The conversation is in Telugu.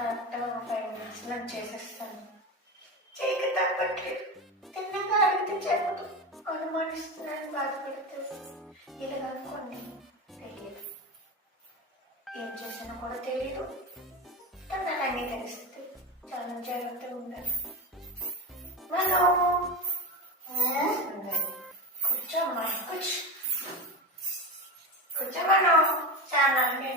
కరెక్ట్గా ఒక 5 minutes నేను చేసేస్తాను. చేయక తప్పట్లేదు. తిన్నగా అడిగితే చెప్పదు, అనుమానిస్తున్నానని బాధపడుతుంది. ఇలా అనుకోండి, తెలియదు, ఏం చేసినా కూడా తెలియదు, కానీ నాకు అన్నీ తెలుస్తుంది. చాలా జాగ్రత్తగా ఉండాలి. మనం కూర్చోమ్మా, కూర్చో మనం చాలా ఏం